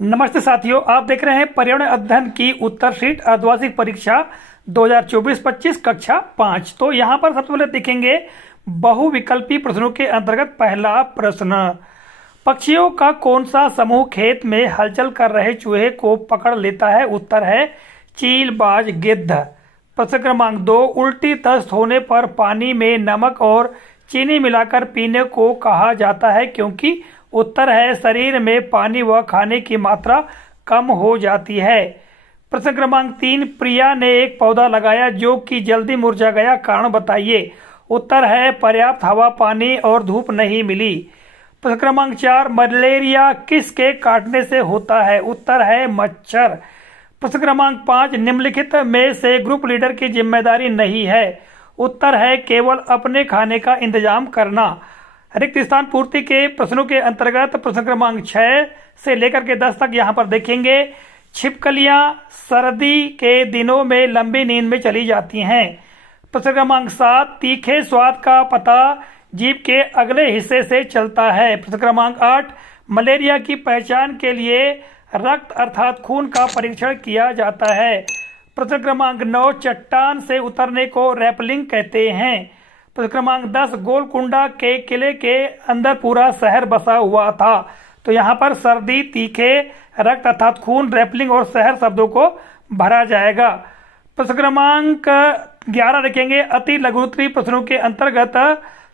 नमस्ते साथियों, आप देख रहे हैं पर्यावरण अध्ययन की उत्तर शीट अर्धवार्षिक परीक्षा 2024-25 कक्षा 5। तो यहाँ पर सबसे पहले देखेंगे बहुविकल्पी प्रश्नों के अंतर्गत पहला प्रश्न, पक्षियों का कौन सा समूह खेत में हलचल कर रहे चूहे को पकड़ लेता है? उत्तर है चील, बाज, गिद्ध। प्रश्न क्रमांक 2, उल्टी दस्त होने पर पानी में नमक और चीनी मिलाकर पीने को कहा जाता है क्योंकि? उत्तर है शरीर में पानी व खाने की मात्रा कम हो जाती है। प्रश्न क्रमांक 3, प्रिया ने एक पौधा लगाया जो कि जल्दी मुरझा गया, कारण बताइए? उत्तर है पर्याप्त हवा, पानी और धूप नहीं मिली। प्रश्न क्रमांक 4, मलेरिया किसके काटने से होता है? उत्तर है मच्छर। प्रश्न क्रमांक 5, निम्नलिखित में से ग्रुप लीडर की जिम्मेदारी नहीं है? उत्तर है केवल अपने खाने का इंतजाम करना। रिक्त स्थान पूर्ति के प्रश्नों के अंतर्गत प्रश्न क्रमांक 6 से लेकर के 10 तक यहाँ पर देखेंगे। छिपकलियाँ सर्दी के दिनों में लंबी नींद में चली जाती हैं। प्रश्न क्रमांक 7, तीखे स्वाद का पता जीभ के अगले हिस्से से चलता है। प्रश्न क्रमांक 8, मलेरिया की पहचान के लिए रक्त अर्थात खून का परीक्षण किया जाता है। प्रश्न क्रमांक 9, चट्टान से उतरने को रैपलिंग कहते हैं। प्रश्न क्रमांक 10, गोलकुंडा के किले के अंदर पूरा शहर बसा हुआ था। तो यहाँ पर सर्दी, तीखे, रक्त अर्थात खून, रैपलिंग और शहर शब्दों को भरा जाएगा। प्रश्न क्रमांक 11 देखेंगे, अति लघुत्तरीय प्रश्नों के अंतर्गत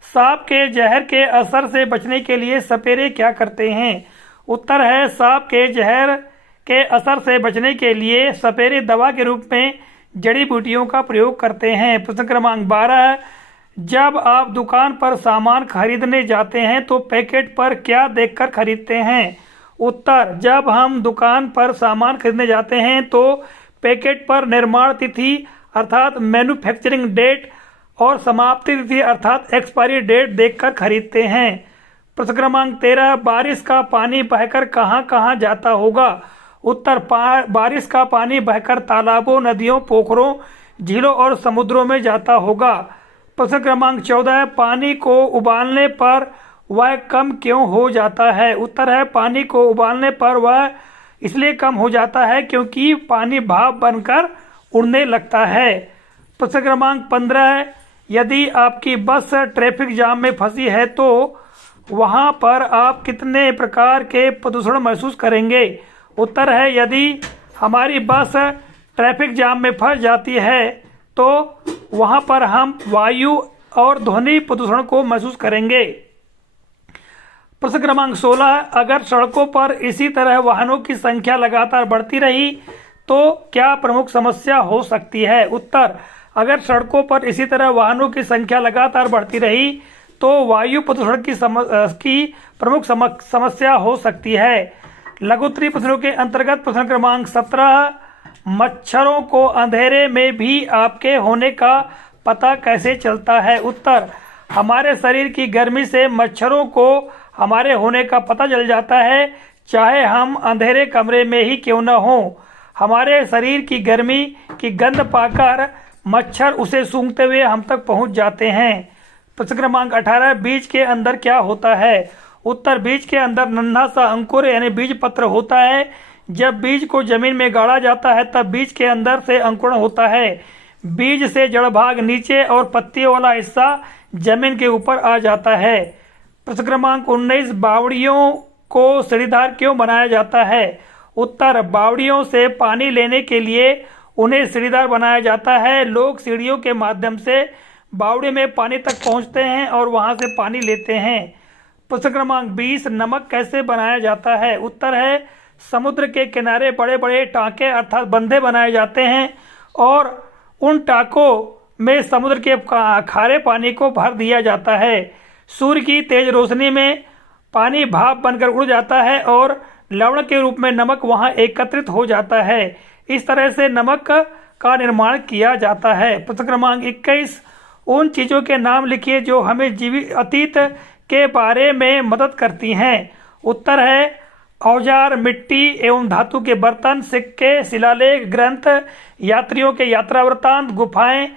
सांप के जहर के असर से बचने के लिए सपेरे क्या करते हैं? उत्तर है सांप के जहर के असर से बचने के लिए सपेरे दवा के रूप में जड़ी बूटियों का प्रयोग करते हैं। प्रश्न क्रमांक 12, जब आप दुकान पर सामान खरीदने जाते हैं तो पैकेट पर क्या देखकर खरीदते हैं? उत्तर, जब हम दुकान पर सामान खरीदने जाते हैं तो पैकेट पर निर्माण तिथि अर्थात मैन्युफैक्चरिंग डेट और समाप्ति तिथि अर्थात एक्सपायरी डेट देखकर खरीदते हैं। प्रश्न क्रमांक 13, बारिश का पानी बहकर कहाँ कहाँ जाता होगा? उत्तर, बारिश का पानी बहकर तालाबों, नदियों, पोखरों, झीलों और समुद्रों में जाता होगा। प्रश्न क्रमांक 14, पानी को उबालने पर वह कम क्यों हो जाता है? उत्तर है पानी को उबालने पर वह इसलिए कम हो जाता है क्योंकि पानी भाप बनकर उड़ने लगता है। प्रश्न क्रमांक 15, यदि आपकी बस ट्रैफिक जाम में फंसी है तो वहां पर आप कितने प्रकार के प्रदूषण महसूस करेंगे? उत्तर है यदि हमारी बस ट्रैफिक जाम में फंस जाती है तो वहां पर हम वायु और ध्वनि प्रदूषण को महसूस करेंगे। प्रश्न क्रमांक 16, अगर सड़कों पर इसी तरह वाहनों की संख्या लगातार बढ़ती रही तो क्या प्रमुख समस्या हो सकती है? उत्तर, अगर सड़कों पर इसी तरह वाहनों की संख्या लगातार बढ़ती रही तो वायु प्रदूषण की प्रमुख समस्या हो सकती है। लघुत्तरीय प्रश्नों के अंतर्गत प्रश्न क्रमांक 17, मच्छरों को अंधेरे में भी आपके होने का पता कैसे चलता है? उत्तर, हमारे शरीर की गर्मी से मच्छरों को हमारे होने का पता चल जाता है, चाहे हम अंधेरे कमरे में ही क्यों न हो। हमारे शरीर की गर्मी की गंध पाकर मच्छर उसे सूंघते हुए हम तक पहुंच जाते हैं। प्रश्न क्रमांक 18, बीज के अंदर क्या होता है? उत्तर, बीज के अंदर नन्हा सा अंकुर यानी बीज पत्र होता है। जब बीज को जमीन में गाड़ा जाता है तब बीज के अंदर से अंकुरण होता है। बीज से जड़ भाग नीचे और पत्तियों वाला हिस्सा जमीन के ऊपर आ जाता है। प्रश्न क्रमांक 19, बावड़ियों को सीढ़ीदार क्यों बनाया जाता है? उत्तर, बावड़ियों से पानी लेने के लिए उन्हें सीढ़ीदार बनाया जाता है। लोग सीढ़ियों के माध्यम से बावड़ी में पानी तक पहुंचते हैं और वहां से पानी लेते हैं। प्रश्न क्रमांक 20, नमक कैसे बनाया जाता है? उत्तर है समुद्र के किनारे बड़े बड़े टाँके अर्थात बंधे बनाए जाते हैं और उन टाँकों में समुद्र के खारे पानी को भर दिया जाता है। सूर्य की तेज रोशनी में पानी भाप बनकर उड़ जाता है और लवण के रूप में नमक वहां एकत्रित हो जाता है। इस तरह से नमक का निर्माण किया जाता है। प्रश्न क्रमांक 21, उन चीज़ों के नाम लिखिए जो हमें जीवित अतीत के बारे में मदद करती हैं। उत्तर है औजार, मिट्टी एवं धातु के बर्तन, सिक्के, शिलालेख, ग्रंथ, यात्रियों के यात्रा वृत्तांत, गुफाएं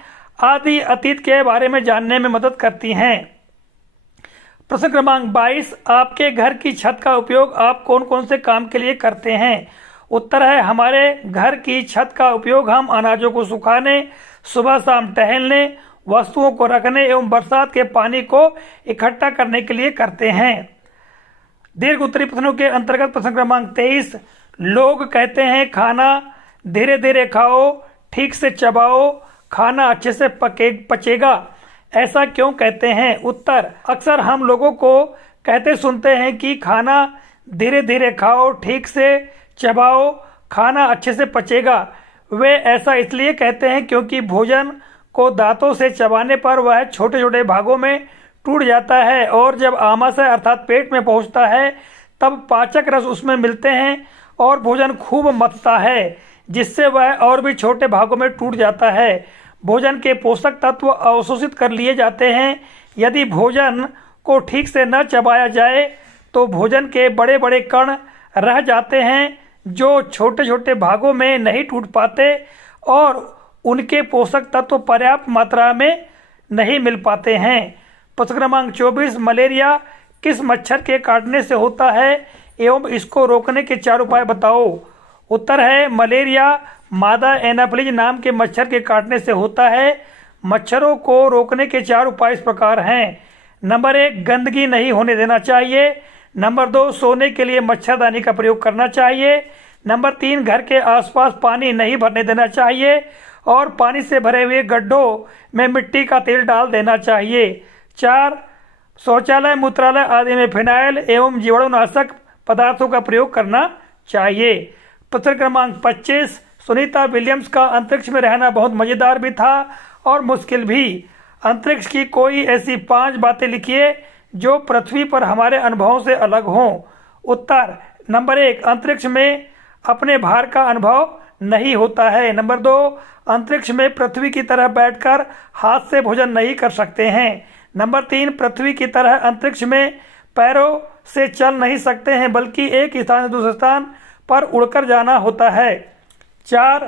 आदि अतीत के बारे में जानने में मदद करती हैं। प्रश्न क्रमांक 22, आपके घर की छत का उपयोग आप कौन कौन से काम के लिए करते हैं? उत्तर है, हमारे घर की छत का उपयोग हम अनाजों को सुखाने, सुबह शाम टहलने, वस्तुओं को रखने एवं बरसात के पानी को इकट्ठा करने के लिए करते हैं। दीर्घ उत्तरी प्रश्नों के अंतर्गत प्रश्न क्रमांक 23, लोग कहते हैं खाना धीरे धीरे खाओ, ठीक से चबाओ, खाना अच्छे से पचेगा, ऐसा क्यों कहते हैं? उत्तर, अक्सर हम लोगों को कहते सुनते हैं कि खाना धीरे धीरे खाओ, ठीक से चबाओ, खाना अच्छे से पचेगा। वे ऐसा इसलिए कहते हैं क्योंकि भोजन को दांतों से चबाने पर वह छोटे छोटे भागों में टूट जाता है और जब आमाशय अर्थात पेट में पहुंचता है तब पाचक रस उसमें मिलते हैं और भोजन खूब मथता है, जिससे वह और भी छोटे भागों में टूट जाता है। भोजन के पोषक तत्व अवशोषित कर लिए जाते हैं। यदि भोजन को ठीक से न चबाया जाए तो भोजन के बड़े बड़े कण रह जाते हैं जो छोटे छोटे भागों में नहीं टूट पाते और उनके पोषक तत्व पर्याप्त मात्रा में नहीं मिल पाते हैं। प्रश्न क्रमांक 24, मलेरिया किस मच्छर के काटने से होता है एवं इसको रोकने के 4 उपाय बताओ? उत्तर है, मलेरिया मादा एनाफिलीज नाम के मच्छर के काटने से होता है। मच्छरों को रोकने के 4 उपाय इस प्रकार हैं। नंबर 1, गंदगी नहीं होने देना चाहिए। नंबर 2, सोने के लिए मच्छरदानी का प्रयोग करना चाहिए। नंबर 3, घर के आसपास पानी नहीं भरने देना चाहिए और पानी से भरे हुए गड्ढों में मिट्टी का तेल डाल देना चाहिए। 4, शौचालय मूत्रालय आदि में फिनाइल एवं जीवाणुनाशक पदार्थों का प्रयोग करना चाहिए। प्रश्न क्रमांक 25, सुनीता विलियम्स का अंतरिक्ष में रहना बहुत मजेदार भी था और मुश्किल भी। अंतरिक्ष की कोई ऐसी 5 बातें लिखिए जो पृथ्वी पर हमारे अनुभवों से अलग हों। उत्तर, नंबर 1, अंतरिक्ष में अपने भार का अनुभव नहीं होता है। नंबर 2, अंतरिक्ष में पृथ्वी की तरह बैठकर हाथ से भोजन नहीं कर सकते हैं। नंबर 3, पृथ्वी की तरह अंतरिक्ष में पैरों से चल नहीं सकते हैं बल्कि एक स्थान से दूसरे स्थान पर उड़कर जाना होता है। 4,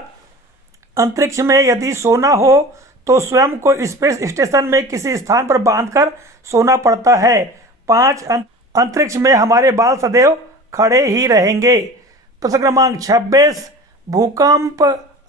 अंतरिक्ष में यदि सोना हो तो स्वयं को स्पेस स्टेशन में किसी स्थान पर बांधकर सोना पड़ता है। 5, अंतरिक्ष में हमारे बाल सदैव खड़े ही रहेंगे। प्रश्न क्रमांक 26, भूकंप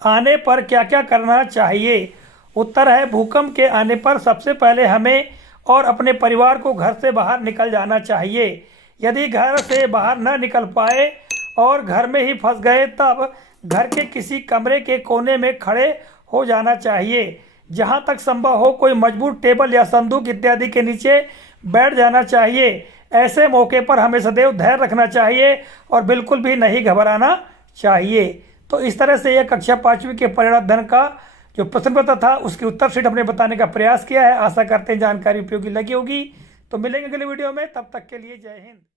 आने पर क्या क्या करना चाहिए? उत्तर है, भूकंप के आने पर सबसे पहले हमें और अपने परिवार को घर से बाहर निकल जाना चाहिए। यदि घर से बाहर न निकल पाए और घर में ही फंस गए तब घर के किसी कमरे के कोने में खड़े हो जाना चाहिए। जहां तक संभव हो कोई मजबूत टेबल या संदूक इत्यादि के नीचे बैठ जाना चाहिए। ऐसे मौके पर हमें सदैव धैर्य रखना चाहिए और बिल्कुल भी नहीं घबराना चाहिए। तो इस तरह से यह कक्षा 5वीं के परिणाम अध्ययन का जो प्रश्न पत्र था उसकी उत्तर शीट हमने बताने का प्रयास किया है। आशा करते हैं जानकारी उपयोगी लगी होगी। तो मिलेंगे अगले वीडियो में, तब तक के लिए जय हिंद।